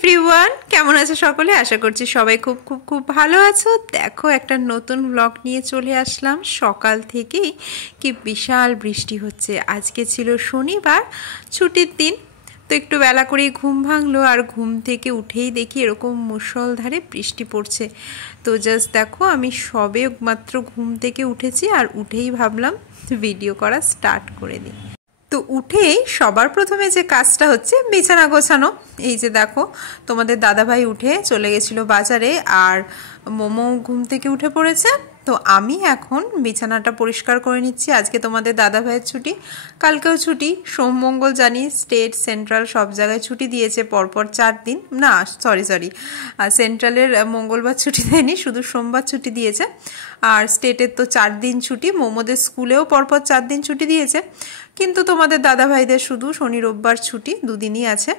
Everyone, কেমন আছো সকলে? আশা করছি সবাই খুব খুব খুব ভালো আছো। দেখো, একটা নতুন ব্লগ নিয়ে চলে আসলাম। সকাল থেকেই কি বিশাল বৃষ্টি হচ্ছে। আজকে ছিল শনিবার, ছুটির দিন। তো একটু বেলা করেই ঘুম ভাঙলো, আর ঘুম থেকে উঠেই দেখি এরকম মুষলধারে বৃষ্টি পড়ছে। তো জাস্ট দেখো, আমি সবে মাত্র ঘুম থেকে উঠেছি, আর উঠেই ভাবলাম ভিডিও করা স্টার্ট করে দিই। তো উঠেই সবার প্রথমে যে কাজটা হচ্ছে বিছানা গোছানো। এই যে দেখো, তোমাদের দাদাভাই উঠে চলে গেছিলো বাজারে, আর মোমো ঘুম থেকে উঠে পড়েছে। তো আমি এখন বিছানাটা পরিষ্কার করে নিচ্ছি। আজকে তোমাদের দাদাভাইয়ের ছুটি, কালকেও ছুটি। সোম মঙ্গল জানি স্টেট সেন্ট্রাল সব জায়গায় ছুটি দিয়েছে পরপর 4 দিন। না সরি, সেন্ট্রালের মঙ্গলবার ছুটি দেয়নি, শুধু সোমবার ছুটি দিয়েছে। আর স্টেটের তো 4 দিন ছুটি। মোমোদের স্কুলেও পরপর 4 দিন ছুটি দিয়েছে, কিন্তু তোমাদের দাদাভাইদের শুধু শনি রোববার ছুটি, 2 দিনই আছে।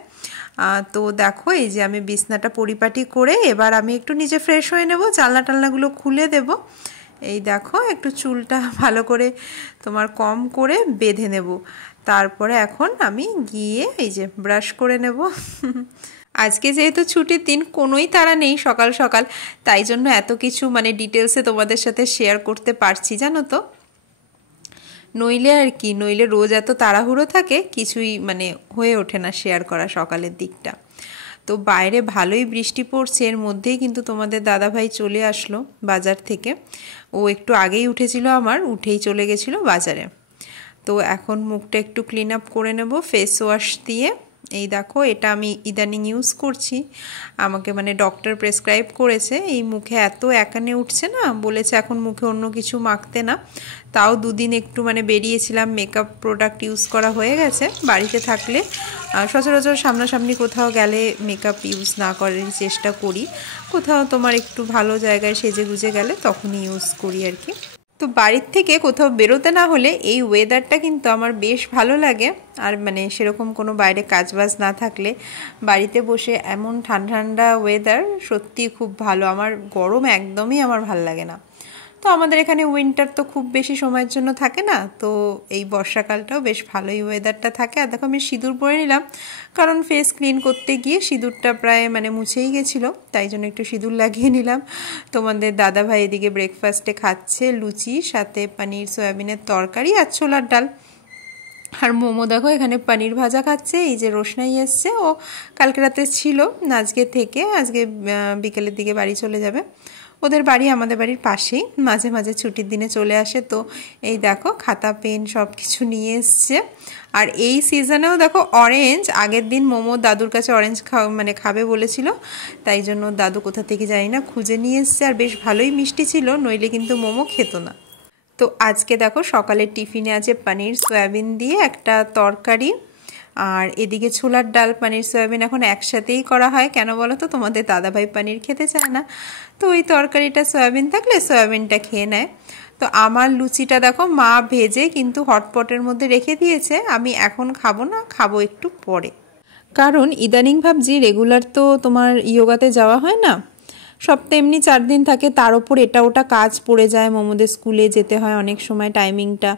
তো দেখো, এই যে আমি বিছনাটা পরিপাটি করে এবার আমি একটু নিজে ফ্রেশ হয়ে নেব, জানলা টালনাগুলো খুলে দেব। এই দেখো, একটু চুলটা ভালো করে তোমার কম করে বেঁধে নেব। তারপরে এখন আমি গিয়ে এই যে ব্রাশ করে নেব। আজকে যেহেতু ছুটির দিন, কোনোই তাড়া নেই সকাল সকাল, তাই জন্য এত কিছু ডিটেলসে তোমাদের সাথে শেয়ার করতে পারছি, জানো তো। নইলে রোজ এত তাড়াহুড়ো থাকে, কিছুই হয়ে ওঠে না শেয়ার করা সকালের দিকটা। তো বাইরে ভালোই বৃষ্টি পড়ছে, এর মধ্যেই কিন্তু তোমাদের দাদাভাই চলে আসলো বাজার থেকে। ও একটু আগেই উঠেছিল, উঠেই চলে গেছিলো বাজারে। তো এখন মুখটা একটু ক্লিন আপ করে নেব ফেস ওয়াশ দিয়ে। এই দেখো, এটা আমি ইদানিং ইউজ করছি। আমাকে ডক্টর প্রেসক্রাইব করেছে। এই মুখে এত একনে উঠছে না, বলেছে এখন মুখে অন্য কিছু মাখতে না। তাও 2 দিন একটু বেরিয়েছিলাম, মেকআপ প্রোডাক্ট ইউজ করা হয়ে গেছে। বাড়িতে থাকলে সচরাচর সামনাসামনি কোথাও গেলে মেকআপ ইউজ না করার চেষ্টা করি। কোথাও তোমার একটু ভালো জায়গায় সেজে গুজে গেলে তখনই ইউজ করি আর কি। তো বাড়ির থেকে কোথাও বেরোতে না হলে এই ওয়েদারটা কিন্তু আমার বেশ ভালো লাগে। আর সেরকম কোনো বাইরে কাজবাজ না থাকলে বাড়িতে বসে এমন ঠান্ডা ঠান্ডা ওয়েদার সত্যি খুব ভালো। আমার গরম একদমই আমার ভালো লাগে না। তো আমাদের এখানে উইন্টার তো খুব বেশি সময়ের জন্য থাকে না, তো এই বর্ষাকালটাও বেশ ভালোই ওয়েদারটা থাকে। আর দেখো, আমি সিঁদুর পরে নিলাম, কারণ ফেস ক্লিন করতে গিয়ে সিঁদুরটা প্রায় মুছেই গেছিলো, তাই জন্য একটু সিঁদুর লাগিয়ে নিলাম। তোমাদের দাদাভাই এদিকে ব্রেকফাস্টে খাচ্ছে লুচি, সাথে পনির সয়াবিনের তরকারি আর ছোলার ডাল। আর মোমো দেখো এখানে পনির ভাজা খাচ্ছে। এই যে রোশনাই এসছে, ও কালকে রাতে ছিল, আজকে থেকে আজকে বিকেলের দিকে বাড়ি চলে যাবে। ওদের বাড়ি আমাদের বাড়ির পাশেই, মাঝে মাঝে ছুটির দিনে চলে আসে। তো এই দেখো, খাতা পেন সব কিছু নিয়ে এসছে। আর এই সিজনেও দেখো অরেঞ্জ, আগের দিন মোমো দাদুর কাছে অরেঞ্জ খাবে বলেছিল, তাই জন্য দাদু কোথা থেকে জানি না খুঁজে নিয়ে এসছে। আর বেশ ভালোই মিষ্টি ছিল, নইলে কিন্তু মোমো খেত না। তো আজকে দেখো সকালের টিফিনে আছে পনির সয়াবিন দিয়ে একটা তরকারি, আর এদিকে ছোলার ডাল পনির সয়াবিন এখন একসাথেই করা হয়। কেন বলো তো, তোমাদের দাদাভাই পনির খেতে চায় না, তো ওই তরকারিটা সয়াবিন থাকলে সয়াবিনটা খেয়ে নেয়। তো আমার লুচিটা দেখো মা ভেজে কিন্তু হটপটের মধ্যে রেখে দিয়েছে। আমি এখন খাবো না, খাবো একটু পরে, কারণ ইদানিং ভাবছি রেগুলার তো তোমার ইয়োগাতে যাওয়া হয় না, সপ্তাহে এমনি 4 দিন থাকে, তার ওপর এটা ওটা কাজ পড়ে যায়। মোমোদের স্কুলে যেতে হয়, অনেক সময় টাইমিংটা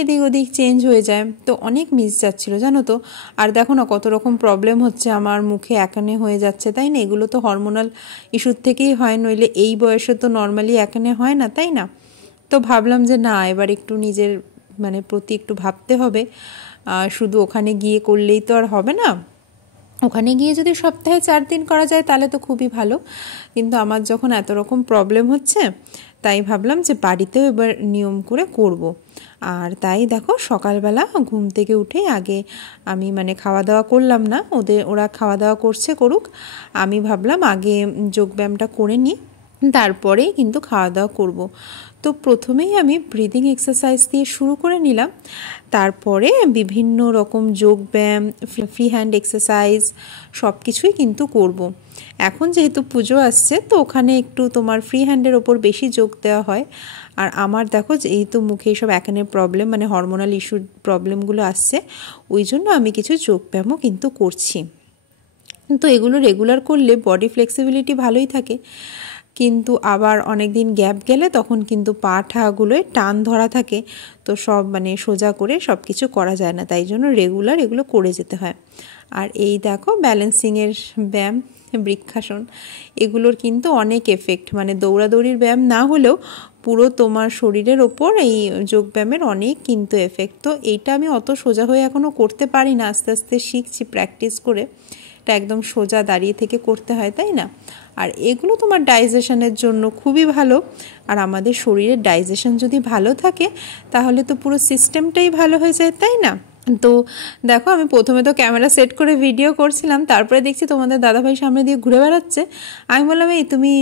এদিক ওদিক চেঞ্জ হয়ে যায়, তো অনেক মিস যাচ্ছিলো জানো তো। আর দেখো না কত রকম প্রবলেম হচ্ছে, আমার মুখে একনে হয়ে যাচ্ছে, তাই না? এগুলো তো হরমোনাল ইস্যুর থেকেই হয়, নইলে এই বয়সে তো নর্মালি একনে হয় না, তাই না? তো ভাবলাম যে না, এবার একটু নিজের প্রতি একটু ভাবতে হবে। শুধু ওখানে গিয়ে করলেই তো আর হবে না। ওখানে গিয়ে যদি সপ্তাহে 4 দিন করা যায় তাহলে তো খুবই ভালো, কিন্তু আমার যখন এত রকম প্রবলেম হচ্ছে, তাই ভাবলাম যে বাড়িতেও এবার নিয়ম করে করব। আর তাই দেখো, সকালবেলা ঘুম থেকে উঠে আগে আমি খাওয়া দাওয়া করলাম না, ওরা খাওয়া দাওয়া করুক, আমি ভাবলাম আগে যোগব্যায়ামটা করে নিই, তারপরে কিন্তু খাওয়া দাওয়া করব। তো প্রথমেই আমি ব্রিদিং এক্সারসাইজ দিয়ে শুরু করে নিলাম, তারপরে বিভিন্ন রকম যোগব্যায়াম, ফ্রি হ্যান্ড এক্সারসাইজ সব কিছুই কিন্তু করব। এখন যেহেতু পুজো আসছে, তো ওখানে একটু তোমার ফ্রি হ্যান্ডের ওপর বেশি যোগ দেওয়া হয়। আর আমার দেখো যেহেতু মুখে এইসব একনের প্রবলেম হরমোনাল ইস্যুর প্রবলেমগুলো আসছে, ওই জন্য আমি কিছু যোগব্যায়ামও কিন্তু করছি। তো এগুলো রেগুলার করলে বডি ফ্লেক্সিবিলিটি ভালোই থাকে। কিন্তু আবার অনেক দিন গ্যাপ গেলে তখন কিন্তু পা ঠাগুলোয় টান ধরা থাকে, তো সব মানে সোজা করে সব কিছু করা যায় না, তাই জন্য রেগুলার এগুলো করে যেতে হয়। আর এই দেখো ব্যালেন্সিংয়ের ব্যায়াম, বৃক্ষাসন, এগুলোর কিন্তু অনেক এফেক্ট, মানে দৌড়াদৌড়ির ব্যায়াম না হলেও পুরো তোমার শরীরের ওপর এই যোগব্যায়ামের অনেক কিন্তু এফেক্ট। তো এইটা আমি অত সোজা হয়ে এখনও করতে পারি না, আস্তে আস্তে শিখছি প্র্যাকটিস করে। এটা একদম সোজা দাঁড়িয়ে থেকে করতে হয়, তাই না? আর এগুলো তোমার ডাইজেশনের জন্য খুবই ভালো। আর আমাদের শরীরের ডাইজেশন যদি ভালো থাকে তাহলে তো পুরো সিস্টেমটাই ভালো হয়ে যায়, তাই না? তো দেখো আমি প্রথমে তো ক্যামেরা সেট করে ভিডিও করছিলাম, তারপরে দেখছি তোমাদের দাদাভাই সামনে দিয়ে ঘুরে বেড়াচ্ছে। আমি বললাম এই তুমি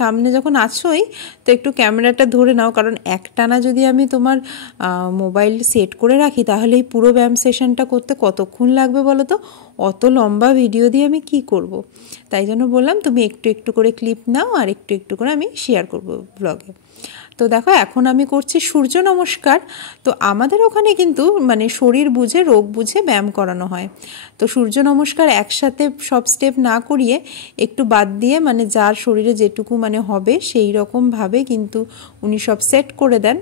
সামনে যখন আছোই তো একটু ক্যামেরাটা ধরে নাও, কারণ একটানা যদি আমি তোমার মোবাইল সেট করে রাখি তাহলে এই পুরো ব্যায়াম সেশনটা করতে কতক্ষণ লাগবে বলো তো? অত লম্বা ভিডিও দিয়ে আমি কি করব। তাই জন্য বললাম তুমি একটু একটু করে ক্লিপ নাও আর একটু একটু করে আমি শেয়ার করব ব্লগে। তো দেখো এখন আমি করছি সূর্য নমস্কার। তো আমাদের ওখানে কিন্তু মানে শরীর বুঝে রোগ বুঝে ব্যায়াম করানো হয়। তো সূর্য নমস্কার একসাথে সব স্টেপ না করিয়ে একটু বাদ দিয়ে মানে যার শরীরে যেটুকু মানে হবে সেই রকমভাবে কিন্তু উনি সব সেট করে দেন।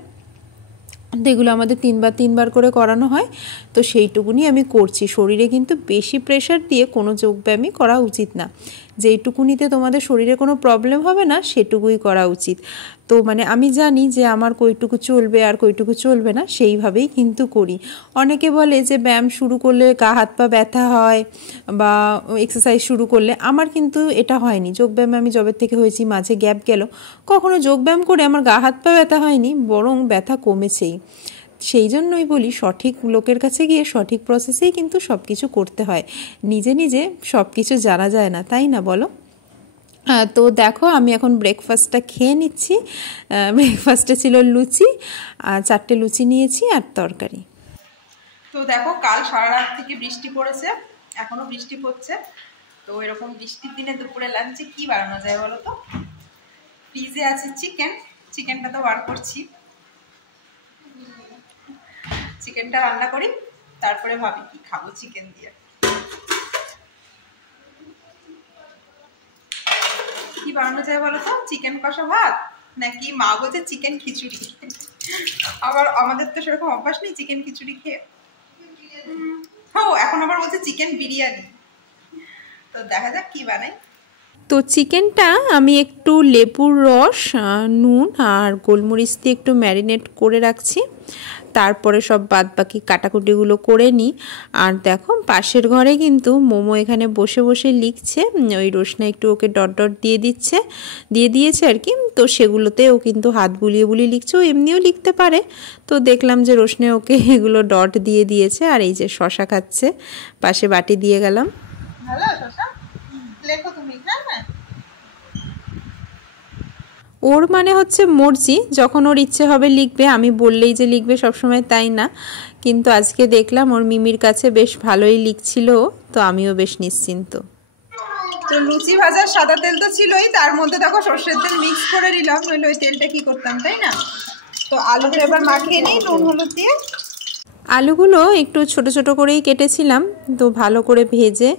তো এগুলো আমাদের তিনবার করে করানো হয়, তো সেইটুকুনি আমি করছি। শরীরে কিন্তু বেশি প্রেশার দিয়ে কোনো যোগব্যায়ামই করা উচিত না, যেইটুকুনিতে তোমাদের শরীরে কোনো প্রবলেম হবে না সেটুকুই করা উচিত। তো মানে আমি জানি যে আমার কইটুকু চলবে আর কইটুকু চলবে না, সেইভাবেই কিন্তু করি। অনেকে বলে যে ব্যায়াম শুরু করলে গা হাত পা ব্যথা হয় বা এক্সারসাইজ শুরু করলে, আমার কিন্তু এটা হয়নি। যোগব্যায়ামে আমি যবে থেকে হয়েছি মাঝে গ্যাপ গেল, কখনো যোগব্যায়াম করে আমার গা হাত পা ব্যথা হয়নি, বরং ব্যথা কমেছেই। সেই জন্যই বলি সঠিক লোকের কাছে গিয়ে সঠিক প্রসেসেই কিন্তু সব কিছু করতে হয়, নিজে নিজে সব কিছু জানা যায় না, তাই না বলো? তো দেখো আমি এখন ব্রেকফাস্টটা খেয়ে নিচ্ছি। ব্রেকফাস্টে ছিল লুচি, আর 4টে লুচি নিয়েছি আর তরকারি। তো দেখো কাল সারা রাত থেকে বৃষ্টি পড়েছে, এখনও বৃষ্টি পড়ছে। তো এরকম বৃষ্টির দিনে দুপুরে লাঞ্চে কি বানানো যায় বলো তো? ফ্রিজে আছে চিকেনটা তো বার করছি, চিকেনটা রান্না করি, তারপরে ভাবি কি খাবো চিকেন দিয়ে। কি বানানো যায় বলো তো? চিকেন কষা ভাত নাকি মা বলছে চিকেন খিচুড়ি। আবার আমাদের তো সেরকম অভ্যাস নেই চিকেন খিচুড়ি খেয়ে। এখন আবার বলছে চিকেন বিরিয়ানি। তো দেখা যাক কি বানাই। তো চিকেনটা আমি একটু লেবুর রস, নুন আর গোলমরিচ দিয়ে একটু ম্যারিনেট করে রাখছি, তারপরে সব বাদ বাকি কাটাকুটিগুলো করে নিই। আর দেখো পাশের ঘরে কিন্তু মোমো এখানে বসে বসে লিখছে, ওই রোশনা একটু ওকে ডট ডট দিয়ে দিয়েছে আর কি, তো সেগুলোতে ও কিন্তু হাত বুলিয়ে বুলিয়ে লিখছে, ও এমনিও লিখতে পারে। তো দেখলাম যে রোশনে ওকে এগুলো ডট দিয়ে দিয়েছে। আর এই যে শশা খাচ্ছে, পাশে বাটি দিয়ে গেলাম। ভালো শশা লেখো তুমি। হ্যাঁ ওর মানে হচ্ছে মর্জি, যখন ওর ইচ্ছে হবে লিখবে, আমি বললেই যে লিখবে সবসময় তাই না। কিন্তু আজকে দেখলাম ওর মিমির কাছে বেশ ভালোই লিখছিল, তো আমিও বেশ নিশ্চিন্ত। তো লুচি ভাজার সাদা তেল তো ছিলই, তার মধ্যে দেখো সর্ষের তেল মিক্স করে নিলাম, নইলে ওই তেলটা কি করতাম, তাই না? তো আলুটা এবার মাখিয়ে নিই নুন হলুদ দিয়ে। আলুগুলো একটু ছোট ছোট করেই কেটেছিলাম, তো ভালো করে ভেজে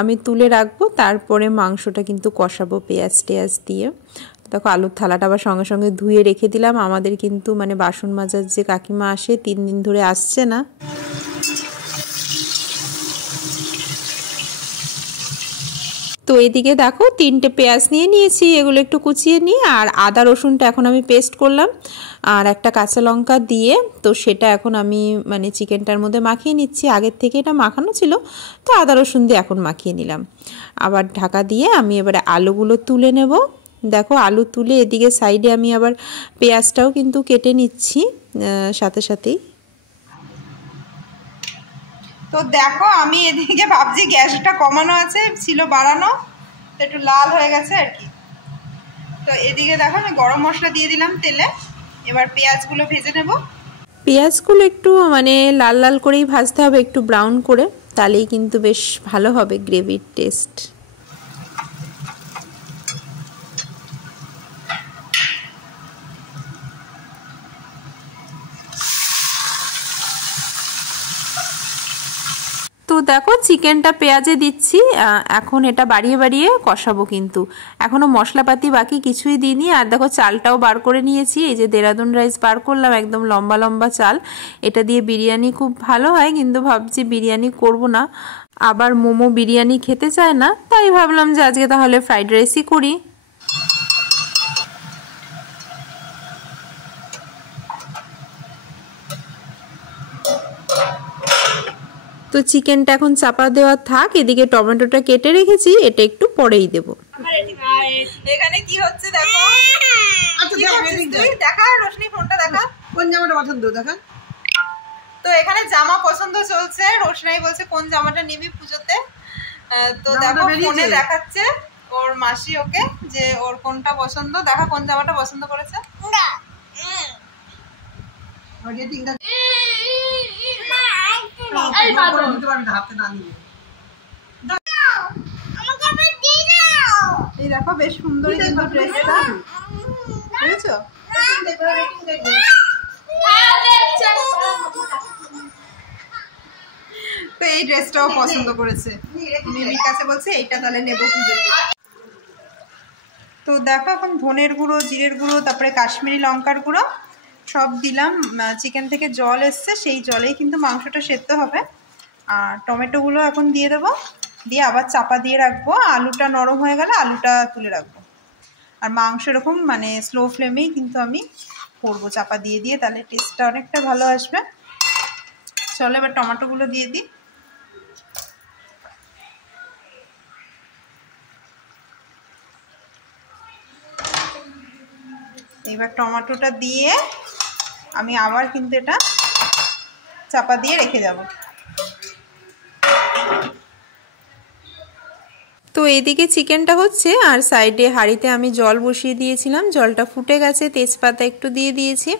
আমি তুলে রাখবো, তারপরে মাংসটা কিন্তু কষাবো পেঁয়াজ দিয়ে। দেখো আলুর থালাটা আবার সঙ্গে সঙ্গে ধুয়ে রেখে দিলাম, আমাদের কিন্তু মানে বাসন মাজার যে কাকিমা আসে 3 দিন ধরে আসছে না। তো এদিকে দেখো 3টে পেঁয়াজ নিয়ে নিয়েছি, এগুলো একটু কুচিয়ে নিই। আর আদা রসুনটা এখন আমি পেস্ট করলাম, আর একটা কাঁচা লঙ্কা দিয়ে তো সেটা এখন আমি মানে চিকেনটার মধ্যে মাখিয়ে নিচ্ছি। আগের থেকে এটা মাখানো ছিল, তো আদা রসুন দিয়ে এখন মাখিয়ে নিলাম। আবার ঢাকা দিয়ে আমি এবারে আলুগুলো তুলে নেব। দেখো আলু তুলে এদিকে সাইডে আমি আবার পেঁয়াজটাও কিন্তু কেটে নিচ্ছি সাথেই। তো দেখো আমি এদিকে ভাবছি গ্যাসটা কমানো আছে, ছিল বাড়ানো, তো একটু লাল হয়ে গেছে আর কি। তো এদিকে দেখো আমি গরম মশলা দিয়ে দিলাম তেলে, এবার পেঁয়াজগুলো ভেজে নেব। পেঁয়াজগুলো একটু মানে লাল লাল করেই ভাজতে হবে, একটু ব্রাউন করে, তাহলেই কিন্তু বেশ ভালো হবে গ্রেভির টেস্ট। তো দেখো চিকেনটা পেঁয়াজে দিচ্ছি, এখন এটা বাড়িয়ে বাড়িয়ে কষাবো, কিন্তু এখনো মশলাপাতি বাকি কিছুই দিইনি। আর দেখো চালটাও বার করে নিয়েছি, এই যে দেরাদুন রাইস বার করলাম, একদম লম্বা লম্বা চাল। এটা দিয়ে বিরিয়ানি খুব ভালো হয়, কিন্তু ভাবছি বিরিয়ানি করব না, আবার মোমো বিরিয়ানি খেতে চায় না, তাই ভাবলাম যে আজকে তাহলে ফ্রাইড রাইসই করি। তো চিকেনটা এখন চাপা দেওয়া থাক, এদিকে টমেটোটা কেটে রেখেছি, এটা একটু পরেই দেবো। এখানে কি হচ্ছে দেখো, দেখা রোশনি ফোনটা দেখা, কোন জামাটা পছন্দ দেখা। তো এখানে জামা পছন্দ চলছে, রোশনাই বলছে কোন জামাটা নিবি পুজোতে। তো দেখো ফোনে দেখাচ্ছে ওর মাসি ওকে যে ওর কোনটা পছন্দ, দেখা কোন জামাটা পছন্দ করেছে। এই দেখো বেশ সুন্দর কিন্তু ড্রেসটা, বুঝেছো? তো এই ড্রেসটাও পছন্দ করেছে, মিমির কাছে বলছে এইটা তাহলে নেবো পুজোতে। তো দেখো এখন ধনের গুঁড়ো, জিরের গুঁড়ো, তারপরে কাশ্মীরি লঙ্কার গুঁড়ো সব দিলাম। চিকেন থেকে জল এসছে, সেই জলেই কিন্তু মাংসটা সেদ্ধ হবে। আর টমেটোগুলো এখন দিয়ে দেবো, দিয়ে আবার চাপা দিয়ে রাখবো। আলুটা নরম হয়ে গেলে আলুটা তুলে রাখবো। আর মাংস এরকম মানে স্লো ফ্লেমেই কিন্তু আমি করবো চাপা দিয়ে দিয়ে, তাহলে টেস্টটা অনেকটা ভালো আসবে। চলো এবার টমেটোগুলো দিয়ে দিই। এবার টমেটোটা দিয়ে আমি আবার কিন্তু এটা চাপা দিয়ে রেখে যাব। তো এইদিকে চিকেনটা হচ্ছে, আর সাইডে হাঁড়িতে আমি জল বসিয়ে দিয়েছিলাম, জলটা ফুটে গেছে, তেজপাতা একটু দিয়ে দিয়েছি,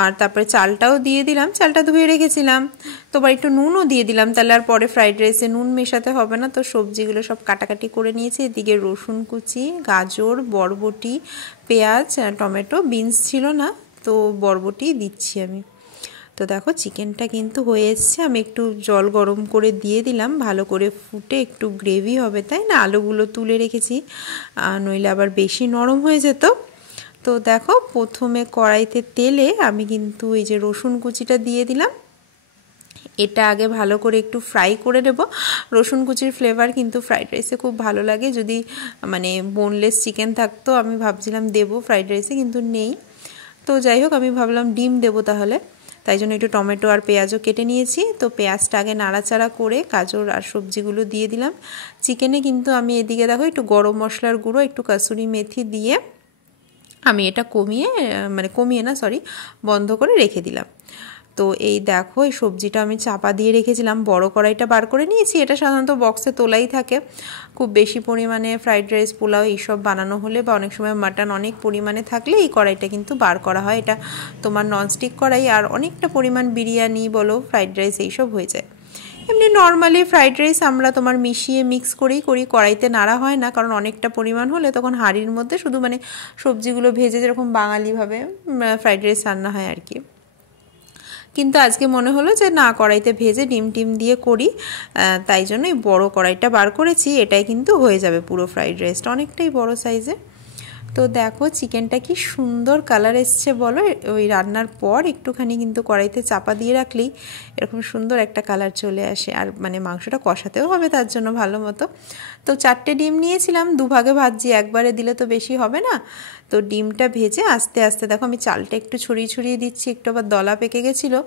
আর তারপরে চালটাও দিয়ে দিলাম, চালটা ধুয়ে রেখেছিলাম। তো আবার একটু নুনও দিয়ে দিলাম, তাহলে আর পরে ফ্রাইড রাইসে নুন মেশাতে হবে না। তো সবজিগুলো সব কাটাকাটি করে নিয়েছি, এদিকে রসুন কুচি, গাজর, বরবটি, পেঁয়াজ, টমেটো, বিনস ছিল না, তো বরবটি দিচ্ছি আমি। তো দেখো চিকেনটা কিন্তু হয়ে এসছে, আমি একটু জল গরম করে দিয়ে দিলাম, ভালো করে ফুটে একটু গ্রেভি হবে, তাই না? আলুগুলো তুলে রেখেছি, নইলে আবার বেশি নরম হয়ে যেত। তো দেখো প্রথমে কড়াইতে তেলে আমি কিন্তু এই যে রসুন কুচিটা দিয়ে দিলাম, এটা আগে ভালো করে একটু ফ্রাই করে নেব। রসুন কুচির ফ্লেভার কিন্তু ফ্রাইড রাইসে খুব ভালো লাগে, যদি মানে বোনলেস চিকেন থাকতো আমি ভাবছিলাম দেবো ফ্রাইড রাইসে, কিন্তু নেই। তো যাই হোক আমি ভাবলাম ডিম দেবো তাহলে, তাই জন্য একটু টমেটো আর পেঁয়াজও কেটে নিয়েছি। তো পেঁয়াজটা আগে নাড়াচাড়া করে গাজর আর সবজিগুলো দিয়ে দিলাম। চিকেনে কিন্তু আমি এদিকে দেখো একটু গরম মশলার গুঁড়ো, একটু কাসুরি মেথি দিয়ে আমি এটা বন্ধ করে রেখে দিলাম। তো এই দেখো এই সবজিটা আমি চাপা দিয়ে রেখেছিলাম, বড় কড়াইটা বার করে নিয়েছি, এটা সাধারণত বক্সে তোলাই থাকে। খুব বেশি পরিমাণে ফ্রাইড রাইস, পোলাও এইসব বানানো হলে বা অনেক সময় মাটন অনেক পরিমাণে থাকলে এই কড়াইটা কিন্তু বার করা হয়। এটা তোমার ননস্টিক কড়াই, আর অনেকটা পরিমাণ বিরিয়ানি বলো, ফ্রাইড রাইস এইসব হয়ে যায়। এমনি নর্মালি ফ্রাইড রাইস আমরা তোমার মিশিয়ে মিক্স করেই করি, কড়াইতে নাড়া হয় না, কারণ অনেকটা পরিমাণ হলে তখন হাঁড়ির মধ্যে শুধু মানে সবজিগুলো ভেজে যেরকম বাঙালিভাবে ফ্রাইড রাইস রান্না হয় আর কি। কিন্তু আজকে মনে হলো যে না, কড়াইতে ভেজে ডিম টিম দিয়ে করি, তাই জন্য এই বড় কড়াইটা বার করেছি, এটাই কিন্তু হয়ে যাবে পুরো ফ্রাইড রাইসটা, অনেকটাই বড় সাইজে। তো দেখো চিকেনটা কি সুন্দর কালার এসছে বলো, ওই রান্নার পর একটুখানি কিন্তু কড়াইতে চাপা দিয়ে রাখলেই এরকম সুন্দর একটা কালার চলে আসে। আর মানে মাংসটা কষাতেও হবে তার জন্য ভালো মতো। তো 4টে ডিম নিয়েছিলাম, দুভাগে ভাজছি, একবারে দিলে তো বেশি হবে না। তো ডিমটা ভেজে আস্তে আস্তে দেখো আমি চালটা একটু ছড়িয়ে ছড়িয়ে দিচ্ছি, একটু আবার দলা পেকে গেছিলো,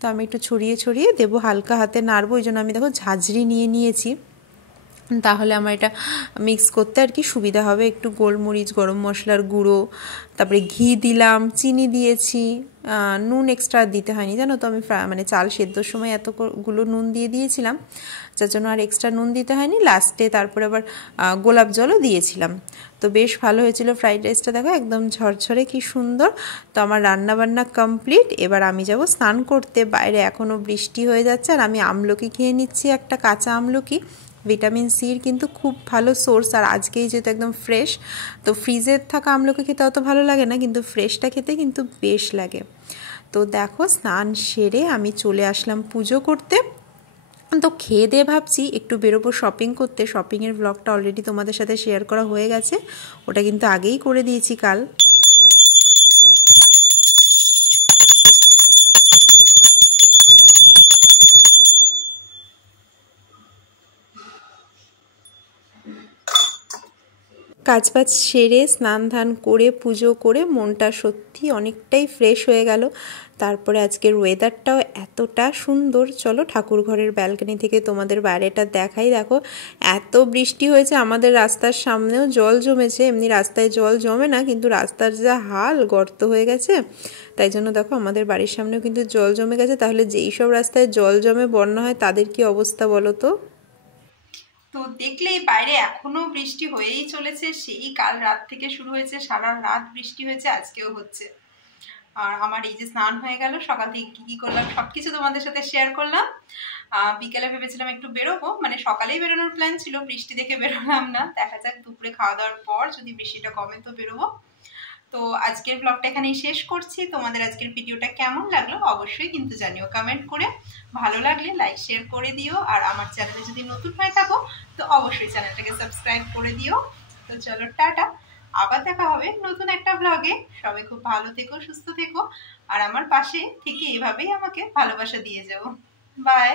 তো আমি একটু ছড়িয়ে ছড়িয়ে দেবো, হালকা হাতে নাড়বো। ওই জন্য আমি দেখো ঝাঁঝরি নিয়েছি, তাহলে আমার এটা মিক্স করতে আর কি সুবিধা হবে। একটু গোলমরিচ, গরম মশলার গুঁড়ো, তারপরে ঘি দিলাম, চিনি দিয়েছি, নুন এক্সট্রা দিতে হয়নি জানো তো, আমি মানে চাল সেদ্ধর সময় এতগুলো নুন দিয়ে দিয়েছিলাম, যার জন্য আর এক্সট্রা নুন দিতে হয়নি। লাস্টে তারপরে আবার গোলাপ জলও দিয়েছিলাম। তো বেশ ভালো হয়েছিল ফ্রাইড রাইসটা, দেখো একদম ঝরঝরে কি সুন্দর। তো আমার রান্নাবান্না কমপ্লিট, এবার আমি যাব স্নান করতে। বাইরে এখনও বৃষ্টি হয়ে যাচ্ছে, আর আমি আমলকি খেয়ে নিচ্ছি, একটা কাঁচা আমলকি। ভিটামিন সির কিন্তু খুব ভালো সোর্স, আর আজকেই যেহেতু একদম ফ্রেশ, তো ফ্রিজের থাকা আমলকি খেতে অত ভালো লাগে না, কিন্তু ফ্রেশটা খেতে কিন্তু বেশ লাগে। তো দেখো স্নান সেরে আমি চলে আসলাম পুজো করতে। তো খেয়ে দিয়ে ভাবছি একটু বেরোবো শপিং করতে। শপিংয়ের ব্লগটা অলরেডি তোমাদের সাথে শেয়ার করা হয়ে গেছে, ওটা কিন্তু আগেই করে দিয়েছি কাল। কাজবাজ সেরে স্নান ধান করে পুজো করে মনটা সত্যি অনেকটাই ফ্রেশ হয়ে গেল। তারপরে আজকের ওয়েদারটাও এতটা সুন্দর। চলো ঠাকুর ঘরের ব্যালকনি থেকে তোমাদের বাইরেটা দেখাই। দেখো এত বৃষ্টি হয়েছে, আমাদের রাস্তার সামনেও জল জমেছে। এমনি রাস্তায় জল জমে না, কিন্তু রাস্তার যা হাল, গর্ত হয়ে গেছে, তাই জন্য দেখো আমাদের বাড়ির সামনেও কিন্তু জল জমে গেছে। তাহলে যেই সব রাস্তায় জল জমে বন্যা হয় তাদের কি অবস্থা বলো তো। তো দেখলেই বাইরে এখনো বৃষ্টি হয়েই চলেছে, সেই কাল রাত থেকে শুরু হয়েছে, সারা রাত বৃষ্টি হয়েছে, আজকেও হচ্ছে। আর আমার এই যে স্নান হয়ে গেল, সকাল থেকে কি কি করলাম সবকিছু তোমাদের সাথে শেয়ার করলাম। বিকেলে ভেবেছিলাম একটু বেরোবো, মানে সকালেই বেরোনোর প্ল্যান ছিল, বৃষ্টি দেখে বেরোলাম না। দেখা যাক দুপুরে খাওয়া দাওয়ার পর যদি বৃষ্টিটা কমে তো বেরোবো। তো আজকের ব্লগটা এখানেই শেষ করছি। তোমাদের আজকের ভিডিওটা কেমন লাগলো অবশ্যই কিন্তু জানিও কমেন্ট করে। ভালো লাগলে লাইক শেয়ার করে দিও, আর আমার চ্যানেলে যদি নতুন হয়ে থাকো তো অবশ্যই চ্যানেলটাকে সাবস্ক্রাইব করে দিও। তো চলো টাটা, আবার দেখা হবে নতুন একটা ব্লগে। সবাই খুব ভালো থেকো, সুস্থ থেকো, আর আমার পাশে থেকে এভাবেই আমাকে ভালোবাসা দিয়ে যাও। বাই।